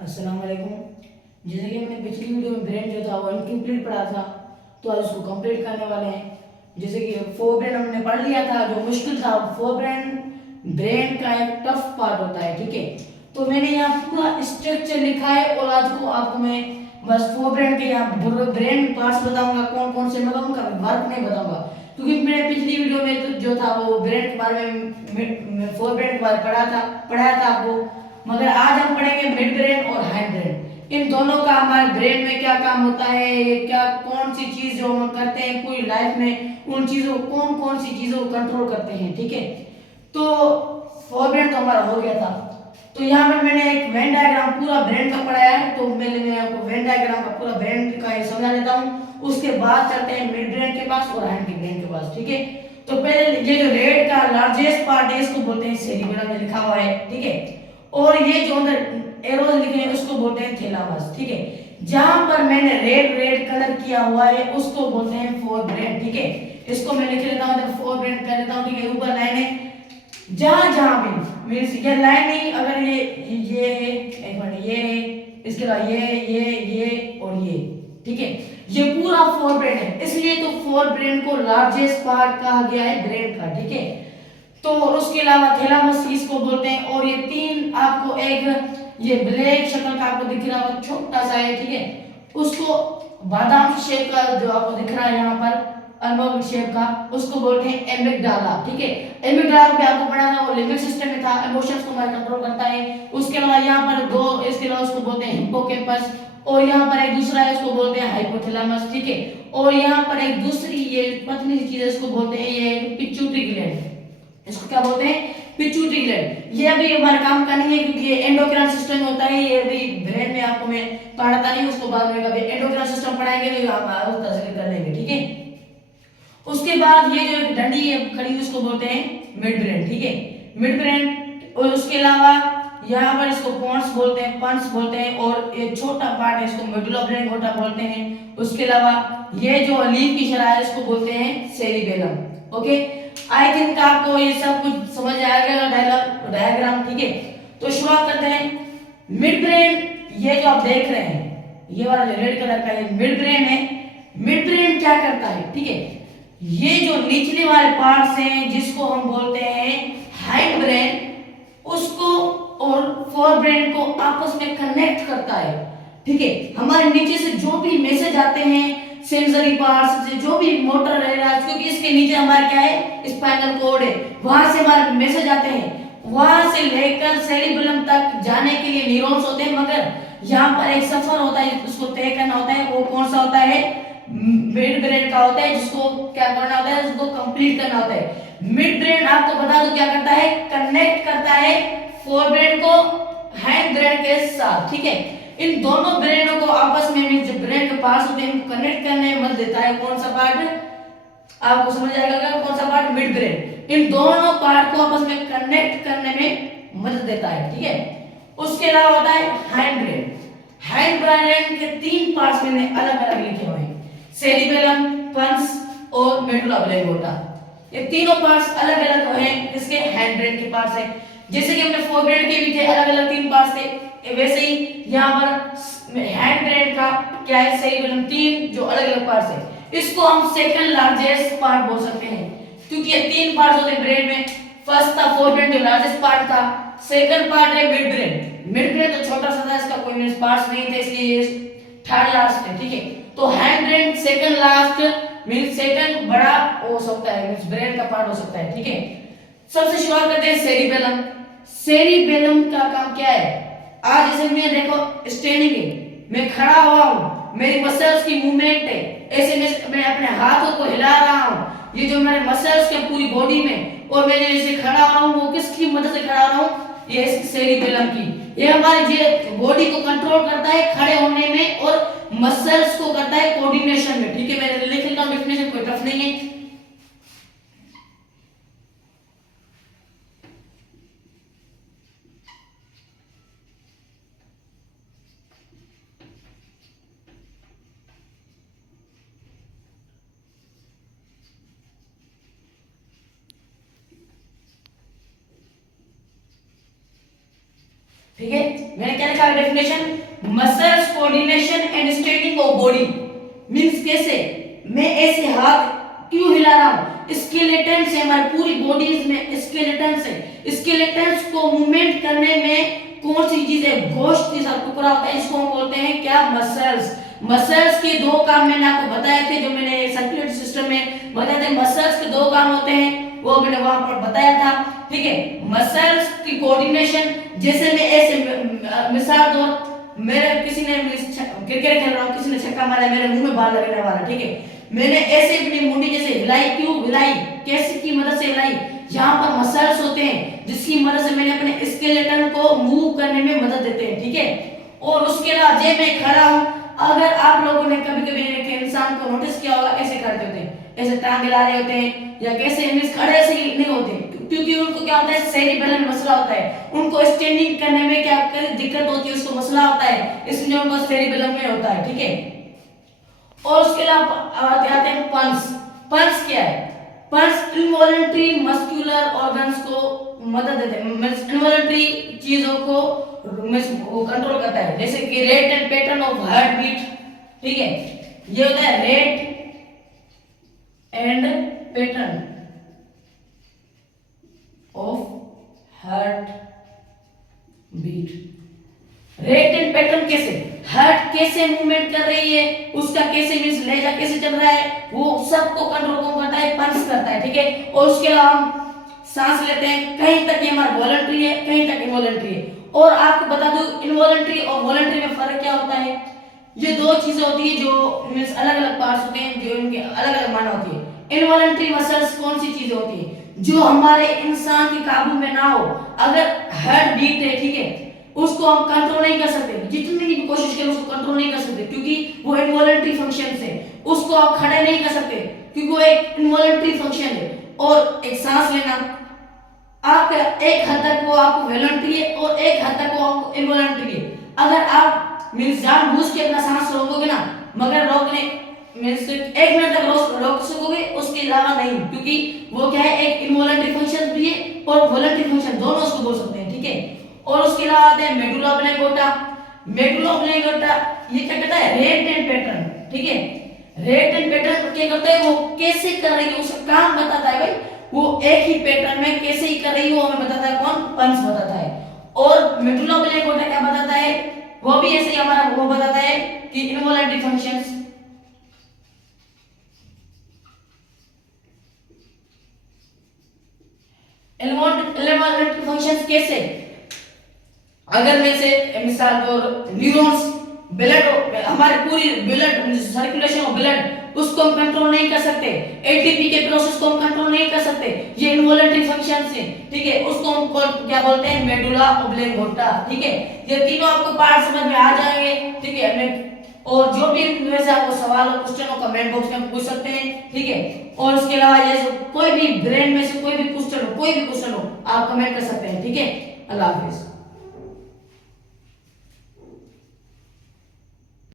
अस्सलाम वालेकुम। जैसे कि हमने पिछली वीडियो में ब्रेन जो था वो इनकम्प्लीट पढ़ा था, तो आज उसको कंप्लीट करने वाले हैं। जैसे कि फोर ब्रेन हमने पढ़ लिया था, जो मुश्किल था। फोर ब्रेन ब्रेन का एक टफ पार्ट होता है, ठीक है। तो मैंने यहाँ पूरा स्ट्रक्चर लिखा है और आज को आपको मैं बस फोर ब्रेन के यहाँ ब्रेन पार्ट्स बताऊंगा, कौन कौन से, मतलब उनका वर्क नहीं बताऊंगा, क्योंकि मैंने पिछली वीडियो में तो जो था वो ब्रेन के बारे में फोर ब्रेन के बारे में पढ़ाया था आपको। मगर आज हम पढ़ेंगे मिड ब्रेन और हाइंड ब्रेन। इन दोनों का हमारे ब्रेन में क्या काम होता है, ये क्या कौन सी चीज जो हम करते हैं पूरी लाइफ में, उन चीजों कौन कौन सी चीजों को कंट्रोल करते हैं, ठीक है। तो फोर ब्रेन तो हमारा हो गया था। तो यहाँ पर मैंने एक वेन डायग्राम पूरा ब्रेन का पढ़ाया है, तो मैं आपको वेन डायग्राम का पूरा ब्रेन का ये समझा देता हूँ। उसके बाद चलते हैं मिड ब्रेन के पास और हाइंड ब्रेन के पास, ठीक है। तो पहले ये जो रेड का लार्जेस्ट पार्ट है इसको बोलते हैं सेरिबेलम में लिखा हुआ है, ठीक है। और ये जो अंदर एरोज लिखे हैं उसको बोलते हैं थैलामस, ठीक है। जहां पर मैंने रेड रेड कलर किया हुआ है उसको बोलते हैं फोर ब्रेन, ठीक है। इसको मैं लिख लेता हूं, फोर ब्रेन कर लेता हूं, ठीक है। ऊपर लाइन है, जहां जहां भी मींस ये लाइन नहीं, अगर ये एक मिनट, ये इसके अलावा ये और ये, ठीक है। ये पूरा फोर ब्रेन है, इसलिए तो फोर ब्रेन को लार्जेस्ट पार्ट कहा गया है ब्रेन का, ठीक है। तो उसके अलावा थैलामस इसको बोलते हैं। और ये तीन आपको एक ये ब्लैक शक्ल का आपको दिख रहा होगा, छोटा सा है, ठीक है। उसको बादाम शेप का जो आपको दिख रहा है यहाँ पर अनबॉक्ड शेप का, उसको बोलते हैं एमिगडाला, ठीक है। एमिगडाला भी आपको पढ़ा था, वो लिम्बिक सिस्टम में था, इमोशंस को हमारे कंट्रोल करता है। उसके अलावा यहाँ पर दो, इसके अलावा उसको बोलते हैं हिप्पोकैम्पस, और यहाँ पर एक दूसरा है उसको बोलते हैं हाइपोथैलेमस, ठीक है। और यहाँ पर एक दूसरी ये पतली सी चीज है इसको बोलते हैं ये पिट्यूटरी ग्लैंड, इसको क्या बोलते हैं पिट्यूटरी ग्लैंड। ये अभी हमारा काम का नहीं है क्योंकि ये एंडोक्राइन सिस्टम होता है, ये अभी ब्रेन में आपको मैं पढ़ाता नहीं, उसको बाद में कभी एंडोक्राइन सिस्टम पढ़ाएंगे तो हम उस तरह से कर लेंगे, ठीक है। उसके बाद ये जो डंडी है खड़ी उसको बोलते हैं मिड ब्रेन, ठीक है, मिड ब्रेन। और उसके अलावा यहाँ पर इसको पॉन्स बोलते हैं, पंस बोलते हैं, और ये छोटा पार्ट है इसको मेडुला ऑब्लंगोटा बोलते हैं। उसके अलावा ये जो लीफ की शराह है इसको बोलते हैं सेरिबेलम। ओके, आई थिंक आपको ये सब कुछ समझ आ गया डायग्राम, ठीक है। तो शुरुआत करते हैं। मिड ब्रेन, ये जो आप देख रहे हैं ये वाला जो रेड कलर का ये मिड ब्रेन है। मिड ब्रेन क्या करता है, ठीक है। ये जो निचले वाले पार्ट्स हैं जिसको हम बोलते हैं हाइंड ब्रेन, उसको और फोर ब्रेन को आपस में कनेक्ट करता है, ठीक है। हमारे नीचे से जो भी मैसेज आते हैं सेंसरी पार्ट्स से, जो भी मोटर है, क्योंकि इसके नीचे हमारे क्या है स्पाइनल कॉर्ड है, वहां से हमारे मैसेज आते हैं, वहां से लेकर सेरिबेलम तक जाने के लिए न्यूरॉन्स होते हैं। मगर यहाँ पर एक सफर होता है, उसको तय करना होता है, वो कौन सा होता है मिड ब्रेन का होता है, जिसको क्या करना होता है, उसको कंप्लीट करना होता है। मिड ब्रेन आपको बता दो क्या करता है, कनेक्ट करता है फोर ब्रेन को हाइंड ब्रेन के साथ, ठीक है। इन दोनों ब्रेनों को आपस में जो ब्रेन के पार्ट्स होते हैं इनको कनेक्ट करने में मदद देता है कौन सा पार्ट, आपको समझ आएगा क्या कौन सा पार्ट, मिड ब्रेन। इन दोनों पार्ट को आपस में कनेक्ट करने में मदद देता है, ठीक है। उसके अलावा होता है हाइंड ब्रेन। हाइंड ब्रेन के तीन पार्ट्स मैंने अलग अलग लिखे हुए हैं, सेरिबेलम, पंस और मेडुला ऑब्लंगोटा। ये तीनों पार्ट्स अलग अलग हैं, इसके हैंड ब्रेन के पार्ट्स हैं। जैसे कि हमने फोर ब्रेन के भी थे अलग अलग तीन पार्ट्स थे, वैसे ही यहाँ पर हैंड ब्रेन का क्या है, सेरिबेलम, तीन जो अलग अलग पार्ट्स हैं। इसको हम सेकंड लार्जेस्ट पार्ट बोल सकते हैं क्योंकि ये तीन पार्ट्स होते हैं ब्रेन में। फर्स्ट था फोर ब्रेन जो लार्जेस्ट पार्ट था, सेकंड पार्ट है मिड ब्रेन। मिड ब्रेन तो छोटा सा था, इसका कोई पार्ट्स नहीं थे, इसलिए थर्ड लास्ट है, ठीक है। तो hind brain second last means second बड़ा हो सकता है, मींस ब्रेन का पार्ट हो सकता है, ठीक है। सबसे शुरुआत करते हैं सेरिबेलम। सेरिबेलम का काम क्या है, आज जैसे मैं देखो स्टैंडिंग है, मैं खड़ा हुआ हूं, मेरी मसल्स की मूवमेंट है, ऐसे मैं अपने हाथों को हिला रहा हूं, ये जो मेरे मसल्स के पूरी बॉडी में, और मैं जैसे खड़ा हो रहा हूं वो किसकी मदद से खड़ा हो रहा हूं, ये सेरिबेलम की। ये हमारी जो बॉडी को कंट्रोल करता है खड़े होने में और मसल्स को करता है कोऑर्डिनेशन में, ठीक है। मैंने लिख लिखा डेफिनेशन, कोई टफ नहीं है। ठीक है, मैंने क्या लिखा है definition, muscles coordination and straining of body means कैसे मैं ऐसे हाथ क्यों हिला रहा हूं, स्केलेटन से हमारी पूरी बॉडीज में स्केलेटन से स्केलेटन्स को मूवमेंट करने में कौन सी चीज है, गोश्त की टुकड़ा होता है, इसको हम बोलते हैं क्या, मसल्स। मसल्स के दो काम मैंने आपको बताए थे, जो मैंने सर्कुलेटरी सिस्टम में बताए थे, मसल्स के दो काम होते हैं, वो मैंने वहां पर बताया था। ठीक है, मसल्स की कोऑर्डिनेशन, जैसे मैं ऐसे मिसाल दो, मेरे किसी ने क्रिकेट खेल रहा हूँ, किसी ने छक्का मारा, मेरे मुंह में बाल लगने वाला, ठीक है, मैंने ऐसे अपनी मुंडी जैसे हिलाई, क्यों हिलाई, कैसे की मदद से हिलाई, यहाँ पर मसल्स होते हैं जिसकी मदद से मैंने अपने स्केलेटन को मूव करने में मदद देते हैं। ठीक है, और उसके अलावा जब मैं खड़ा हूँ, अगर आप लोगों ने कभी कभी एक इंसान को नोटिस किया होगा, ऐसे खड़े होते हैं, ऐसे टांग हिला रहे होते हैं, या कैसे मींस खड़े ऐसे ही नहीं होते, क्योंकि उनको क्या होता है, सेरिबेलम मसला होता है, उनको स्टैंडिंग करने में क्या दिक्कत होती है, उसको मसला होता है, इसलिए उनको सेरिबेलम में होता है। ठीक है, और उसके अलावा आते हैं पल्स। पल्स क्या है, पल्स इनवॉलंटरी मस्कुलर ऑर्गन्स को मदद देते हैं, इनवॉलंटरी चीजों को कंट्रोल करता है, जैसे कि rate and pattern of heart beat. ठीक है, ये होता है rate and pattern of heart beat. Rate and pattern कैसे, हार्ट कैसे मूवमेंट कर रही है, उसका कैसे मींस लहजा कैसे चल रहा है, वो सबको कंट्रोल कौन करता है, पल्स करता है। ठीक है, और उसके अलावा हम सांस लेते हैं, कहीं तक ये हमारा वॉलंटरी है, कहीं तक इनवॉलंटरी है। और आपको बता दूं, इनवॉलंटरी और वॉलंटरी में फर्क क्या होता है, ये दो चीजें होती है जो मींस अलग अलग पार्ट्स होते हैं, जो इनके अलग अलग माना होती है। इनवॉलंटरी मसल्स कौन सी चीजें होती है, जो हमारे इंसान के काबू में ना हो, अगर हार्ट बीट है, ठीक है, उसको हम कंट्रोल नहीं कर सकते, जितनी भी कोशिश करें उसको कंट्रोल नहीं कर सकते, क्योंकि वो इनवॉलंटरी फंक्शन है, उसको आप खड़े नहीं कर सकते, क्योंकि वो एक इनवॉलंटरी फंक्शन है। और एक सांस लेना, आप एक हद तक वो आपको वॉलंटरी है और एक हद तक वो आपको इनवॉलंटरी है। अगर आप मींस जानबूझ के अपना सांस रोकोगे ना, मगर रोकने मींस 1 मिनट तक रोक सकोगे, उसके अलावा नहीं, क्योंकि वो क्या है, एक इनवॉलंटरी फंक्शन भी है और वॉलंटरी फंक्शन, दोनों उसको बोल सकते हैं। ठीक है, और उसके अलावा आते हैं मेडुला ऑब्लिंगोटा। मेडुला ऑब्लिंगोटा ये क्या करता है, रेट एंड पैटर्न। ठीक है, रेट एंड पैटर्न क्या करता है, वो कैसे कर रही है उसका काम बताता है भाई, वो एक ही पैटर्न में कैसे ही कर रही है वो हमें बताता है, कौन, पल्स बताता है। और मेडुला ऑब्लिंगोटा क्या बताता है, वो भी ऐसे ही हमारा वो बताता है कि इनवॉलंटरी फंक्शंस। इनवॉलंटरी फंक्शंस कैसे, अगर मैं से मिसाल तौर न्यूरॉन्स, ब्लड, हमारे पूरी ब्लड सर्कुलेशन ऑफ ब्लड, उसको हम कंट्रोल नहीं कर सकते, एटीपी के प्रोसेस को हम कंट्रोल नहीं कर सकते, ये इनवॉलंटरी फंक्शंस हैं। ठीक है, उसको हम क्या बोलते हैं, मेडुला ऑब्लिंगोटा। ठीक है, ये तीनों आपको पार्ट समझ में आ जाएंगे। ठीक है, और जो भी वैसे आपको सवाल हो, क्वेश्चन हो, कमेंट बॉक्स में पूछ सकते हैं। ठीक है, और उसके अलावा जैसे कोई भी ब्रेन में से कोई भी क्वेश्चन हो, आप कमेंट कर सकते हैं। ठीक है, अल्लाह हाफिज।